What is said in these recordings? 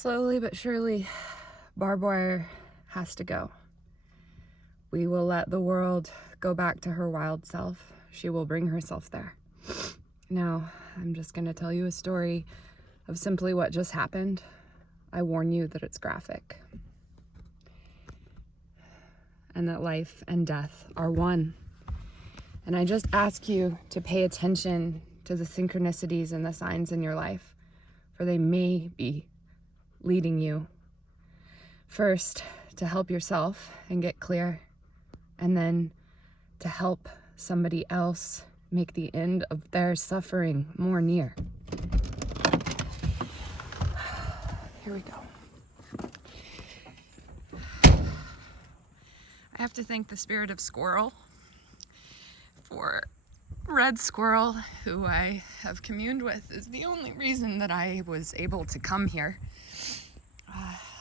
Slowly but surely, barbed wire has to go. We will let the world go back to her wild self. She will bring herself there. Now, I'm just going to tell you a story of simply what just happened. I warn you that it's graphic. And that life and death are one. And I just ask you to pay attention to the synchronicities and the signs in your life, for they may be leading you first to help yourself and get clear, and then to help somebody else make the end of their suffering more near. Here we go. I have to thank the spirit of Squirrel for Red Squirrel, who I have communed with, is the only reason that I was able to come here.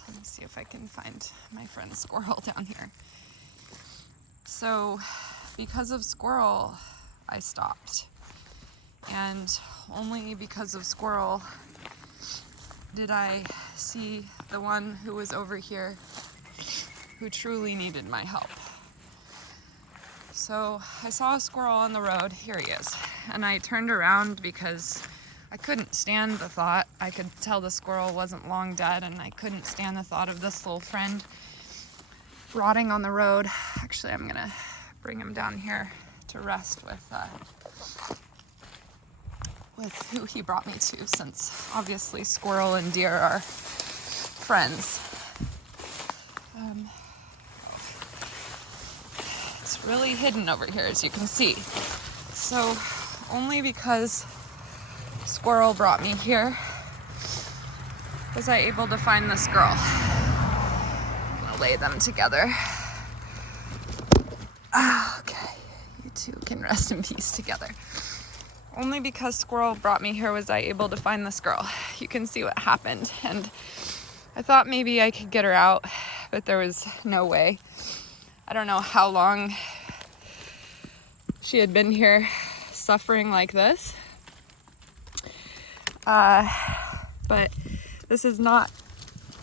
Let me see if I can find my friend Squirrel down here. So, because of Squirrel, I stopped. And only because of Squirrel did I see the one who was over here who truly needed my help. So I saw a squirrel on the road. Here he is. And I turned around because I couldn't stand the thought. I could tell the squirrel wasn't long dead, and I couldn't stand the thought of this little friend rotting on the road. Actually, I'm gonna bring him down here to rest with who he brought me to, since obviously squirrel and deer are friends. It's really hidden over here, as you can see. So only because Squirrel brought me here was I able to find this girl. I'm gonna lay them together. Okay, you two can rest in peace together. Only because Squirrel brought me here was I able to find this girl. You can see what happened, and I thought maybe I could get her out, but there was no way. I don't know how long she had been here suffering like this. But this is not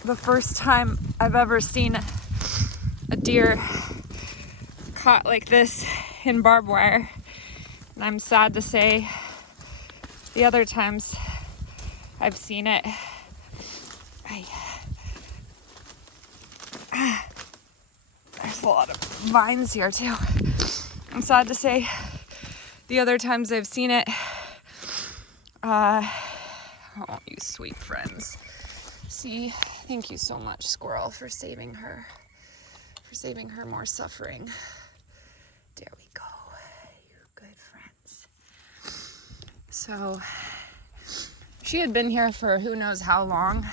the first time I've ever seen a deer caught like this in barbed wire. And I'm sad to say the other times I've seen it, there's a lot of vines here too. I'm sad to say the other times I've seen it, oh, you sweet friends. See, thank you so much, Squirrel, for saving her more suffering. There we go, you good friends. So, she had been here for who knows how long.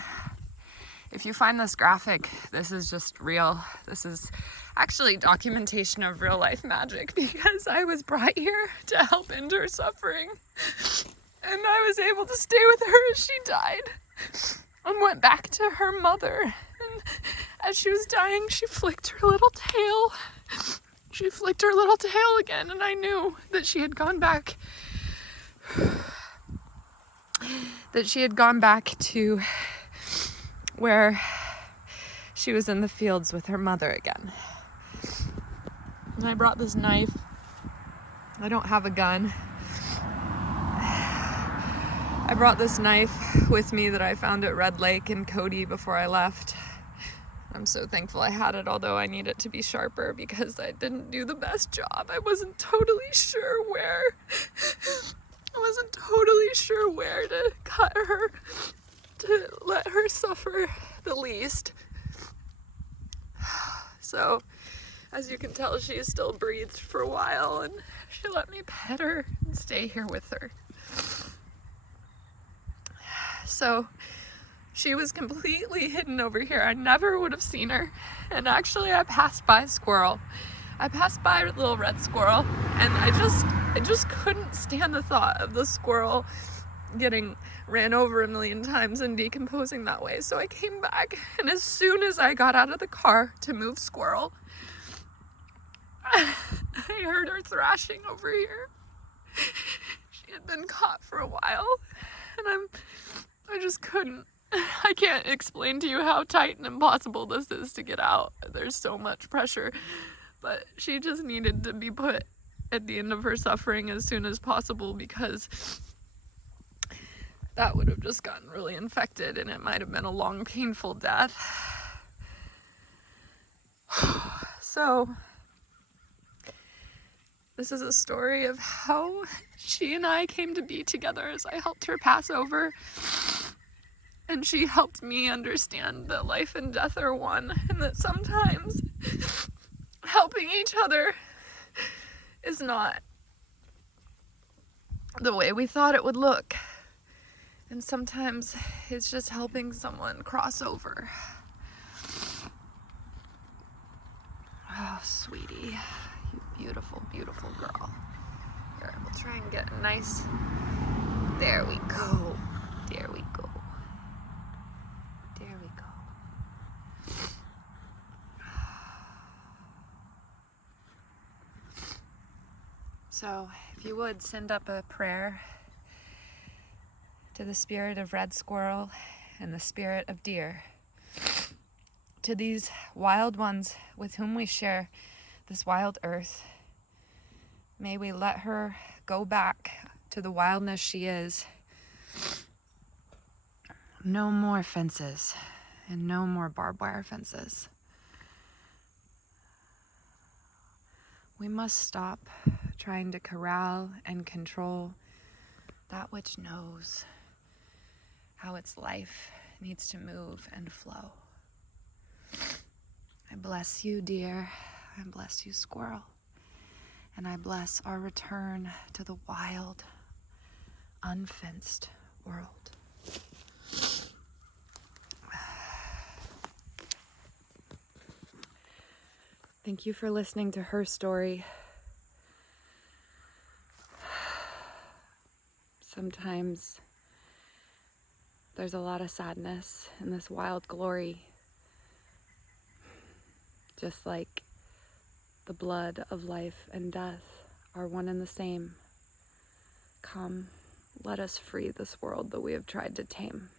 If you find this graphic, this is just real. This is actually documentation of real life magic, because I was brought here to help end her suffering. And I was able to stay with her as she died and went back to her mother. And as she was dying, she flicked her little tail. She flicked her little tail again, and I knew that she had gone back. That she had gone back to where she was in the fields with her mother again. And I brought this knife. I don't have a gun. I brought this knife with me that I found at Red Lake in Cody before I left. I'm so thankful I had it, although I need it to be sharper because I didn't do the best job. I wasn't totally sure where to cut her to let her suffer the least. So, as you can tell, she still breathed for a while, and she let me pet her and stay here with her. So, she was completely hidden over here. I never would have seen her. And actually, I passed by Squirrel. I passed by little Red Squirrel, and I just couldn't stand the thought of the squirrel getting ran over a million times and decomposing that way. So I came back, and as soon as I got out of the car to move Squirrel, I heard her thrashing over here. She had been caught for a while, and I just couldn't I can't explain to you how tight and impossible this is to get out. There's so much pressure. But she just needed to be put at the end of her suffering as soon as possible, because that would have just gotten really infected and it might have been a long, painful death. So, this is a story of how she and I came to be together as I helped her pass over. And she helped me understand that life and death are one, and that sometimes helping each other is not the way we thought it would look. And sometimes it's just helping someone cross over. Oh, sweetie, you beautiful, beautiful girl. Here, we'll try and get a nice, there we go, there we go. There we go. So, if you would, send up a prayer to the spirit of red squirrel and the spirit of deer, to these wild ones with whom we share this wild earth. May we let her go back to the wildness she is. No more fences and no more barbed wire fences. We must stop trying to corral and control that which knows how its life needs to move and flow. I bless you, deer. I bless you, squirrel. And I bless our return to the wild, unfenced world. Thank you for listening to her story. Sometimes there's a lot of sadness in this wild glory, just like the blood of life and death are one and the same. Come, let us free this world that we have tried to tame.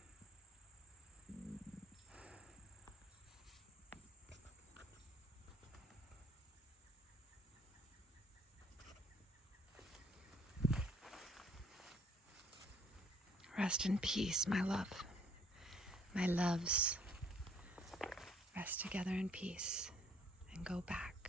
Rest in peace, my love. My loves. Rest together in peace and go back